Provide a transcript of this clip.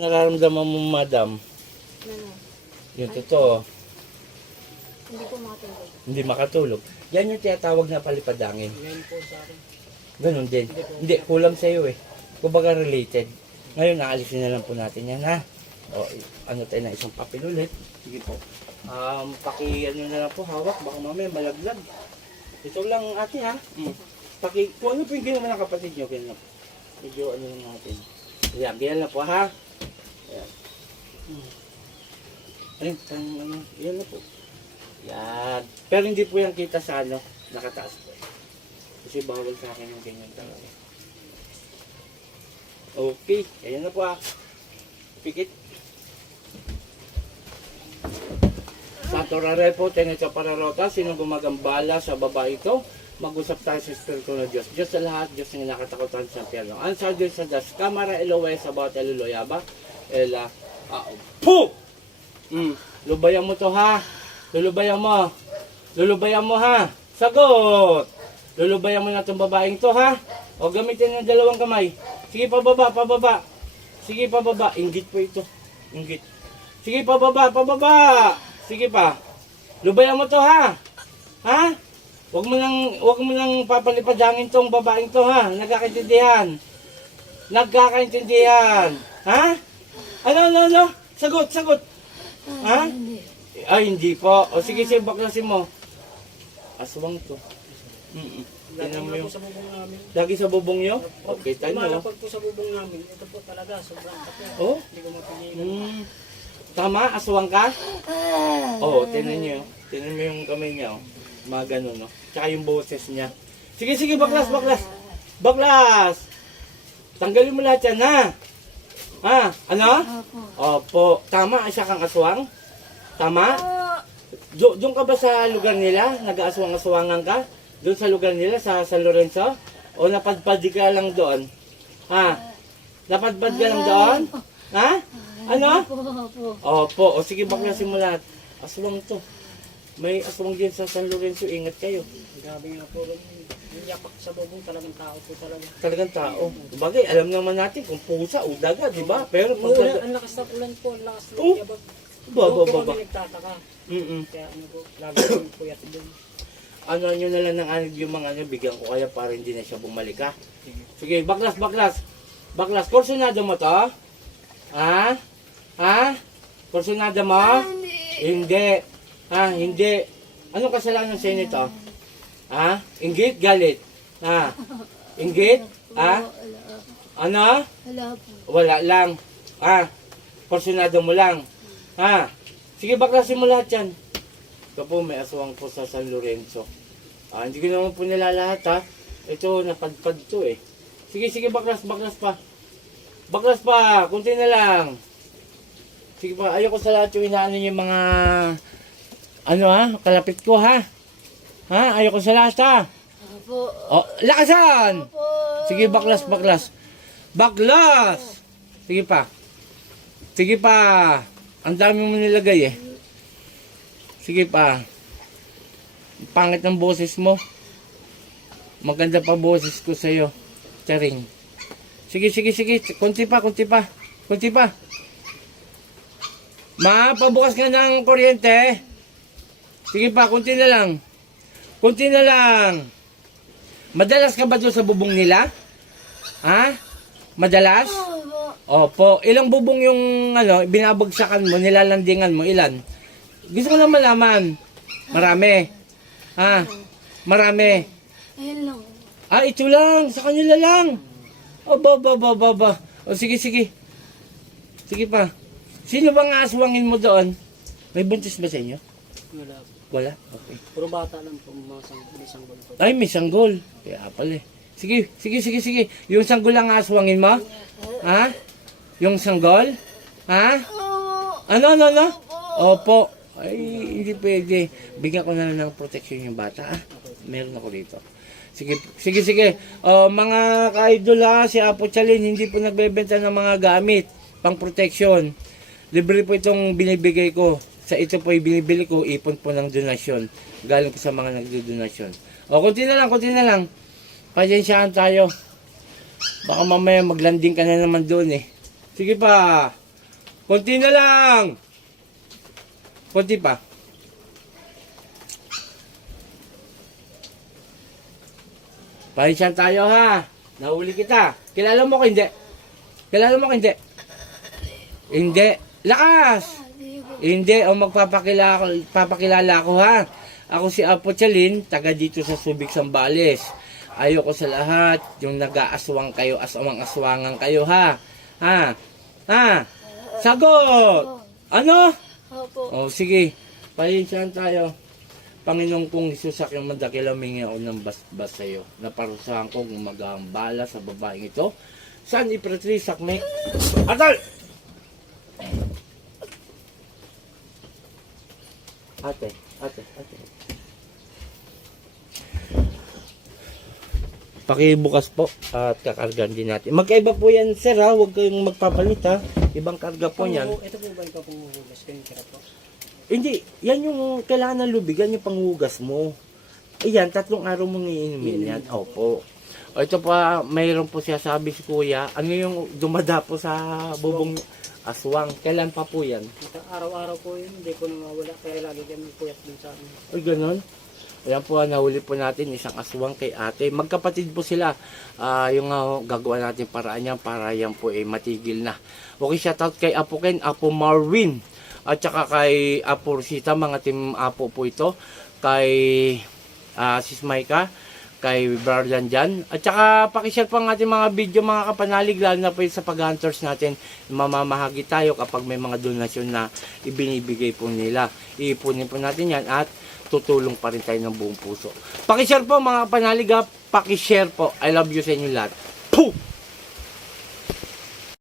Nararamdaman mo, madam, Ano? yung totoo, Hindi ko makatulog. hindi makatulog. Yan yung tinatawag na palipadangin. Ngayon po sa akin. Ganon din. Hindi, kulang sa'yo eh. Kumbaga related. Ngayon, naalisin na lang po natin yan, ha? O, ano tayo na isang papel ulit. Sige po. Um, paki, ano na lang po, hawak. Baka mamaya malaglag. Ito lang, ate, ha? Mm. Paki, kung ano po yung ginawa ng kapatid nyo, ganyan. Medyo ano lang natin. Yan, ganyan lang po, ha? Ayan. Hmm. Ayun, pang, ano, yan na po. Yan. Pero hindi po yan kita sa ano, nakataas po. Kasi bawal sa akin yung ganyan talaga. Okay, ayan na po ah. Pikit. Sa Torare po, Tenito Pararota, sino gumagambala sa babae ito? Mag-usap tayo sa Espiritu ng Diyos. Diyos sa lahat, Diyos na nakatakutan sa piano. Answer Diyos sa Das, Kamara Elowe sa bawat eluloyaba. Ela, ah, po! Mm, lubayan mo to ha. Lulubayan mo. Lulubayan mo ha. Sagot! Lulubayan mo na itong babaeng to ha. O gamitin ng dalawang kamay. Sige pababa, pababa. Sige pababa. Inggit po ito. Inggit. Sige pababa, pababa. Sige pa. Lubayan mo to ha. Ha? Wag mo nang wag mo nang papalipadangin tong babaeng to ha. Nagkakaintindihan. Nagkakaintindihan. Ha? Ano, ano, ano? Sagot, sagot. Ha? Ay, hindi po. O sige, sige, baklasin mo. Aswang to. Mm Lagi Tingnan mo yung... sa bubong namin. Lagi sa bubong nyo? Okay, tayo mo. Lumalapag po sa bubong namin. Ito po talaga, sobrang kapit. Oh? Hindi ko mapigilan. Mm. Tama, aswang ka? Oo, oh, tinan nyo. Tinan mo yung kamay niya, oh. Mga ganun, no? Tsaka yung boses niya. Sige, sige, baklas, baklas. Baklas! Tanggalin mo lahat yan, ha? Ha? Ano? Opo. Tama, siya kang aswang? Tama? Do, doon ka ba sa lugar nila? Nag-aswang-aswangan ka? Doon sa lugar nila, sa San Lorenzo? O napadpad ka lang doon? Ha? Napadpad ka lang doon? Ha? Ano? Opo. O sige, baklasin mo lahat. Aswang to. May aswang din sa San Lorenzo. Ingat kayo. Grabe nga po. Yung yapak sa bubong talagang tao po talaga. Talagang tao. Bagay, alam naman natin kung pusa o daga, di ba? Pero pag... Ulan, ang lakas ng ulan po, ang lakas ng Oh. yabag. Ba, ba, ba, ba. nagtataka. Mm-mm. Kaya ano po, lagi kami puyat doon. Ano nyo na lang ng anid yung mga ano, bigyan ko kaya para hindi na siya bumalik ha. Sige, baklas, baklas. Baklas, kursunado mo to? Ha? Ha? Kursunado mo? Hindi. Ha? Hindi. Anong kasalanan sa nito? Ha? Inggit, galit. Ha? Inggit? Ha? Ano? Wala po. Wala lang. Ha? Kursunado mo lang. Ha? Sige, baklasin mo lahat yan. Ito po, may aswang po sa San Lorenzo. Ah, hindi ko naman po nila lahat ha. Ito, napadpad to eh. Sige, sige, baklas, baklas pa. Baklas pa, kunti na lang. Sige pa, ayoko sa lahat yung inaano yung mga, ano ha, kalapit ko ha. Ha, ayoko sa ha. Opo. Oh, lakasan! Opo. Sige, baklas, baklas. Baklas! Sige pa. Sige pa. Ang dami mo nilagay eh. Sige pa. Pangit ng boses mo. Maganda pa boses ko sa'yo. Charing. Sige, sige, sige. Kunti pa, kunti pa. Kunti pa. Ma, pabukas ka ng kuryente. Sige pa, kunti na lang. Kunti na lang. Madalas ka ba doon sa bubong nila? Ha? Madalas? Opo. Ilang bubong yung ano, binabagsakan mo, nilalandingan mo? Ilan? Gusto ko lang malaman. Marami. Ha? Marami. Ayun lang. Ah, ito lang. Sa kanila lang. O, ba, ba, ba, ba, ba. O, sige, sige. Sige pa. Sino bang aswangin mo doon? May buntis ba sa inyo? Wala po. Wala? Okay. Puro bata lang po, mga sang, may sanggol po. Ay, may sanggol. Kaya pala eh. Sige, sige, sige, sige. Yung sanggol ang aswangin mo? Ha? Yung sanggol? Ha? Ano, ano, ano? Opo. Ay, hindi pwede. Bigyan ko na lang ng protection yung bata, ah. Meron ako dito. Sige, sige, sige. Oh, mga ka-idol ha, si Apo Chalin, hindi po nagbebenta ng mga gamit pang protection. Libre po itong binibigay ko. Sa ito po binibili ko, ipon po ng donasyon. Galing po sa mga nagdodonasyon. O, kunti na lang, kunti na lang. Pasyensyahan tayo. Baka mamaya maglanding ka na naman doon eh. Sige pa. Konti na lang. Konti pa. Pahinsan tayo ha. Nahuli kita. Kilala mo ko hindi? Kilala mo ko hindi? Hindi. Lakas! Hindi o magpapakilala papakilala ako ha. Ako si Apo Chalin, taga dito sa Subic, Sambales. Ayoko sa lahat, yung nag-aaswang kayo, aswang-aswangan kayo ha. Ha? Ha? Sagot! Ano? Opo. O sige, pahinsyan tayo. Panginoong kong Isus sa aking madakil humingi ako ng basbas sa iyo. Naparusahan ko magambala sa babaeng ito. Saan ipatrisak me? Atal! Ate, ate, ate. Pakibukas po at kakargan din natin. Magkaiba po yan, sir ha. Huwag kayong magpapalit ha. Ibang karga po yan. Ito po ba ikaw panghuhugas? Kirap po. Hindi, yan yung kailangan ng lubig, yan yung panghugas mo. Ayan, tatlong araw mong iinumin yan. Opo. O ito pa, mayroon po siya sabi si kuya, ano yung dumadapo sa bubong aswang. Kailan pa po yan? Araw-araw po yun, hindi ko nawawala. Kaya lagi kami puyat din sa amin. Ay, ganun. Ayan po, nahuli po natin isang aswang kay ate. Magkapatid po sila. Ah, yung ah, gagawa natin paraan yan para yan po ay matigil na. Okay, shoutout kay Apo Ken, Apo Marvin. At saka kay Apo Rosita, mga team Apo po ito. Kay ah, Sis Maika, kay Brian dyan. At saka pakishare po ang ating mga video mga kapanalig, lalo na po sa pag-hunters natin. Mamamahagi tayo kapag may mga donasyon na ibinibigay po nila. Iipunin po natin yan at tutulong pa rin tayo ng buong puso. Pakishare po mga kapanalig ha, pakishare po. I love you sa inyo lahat. Pooh!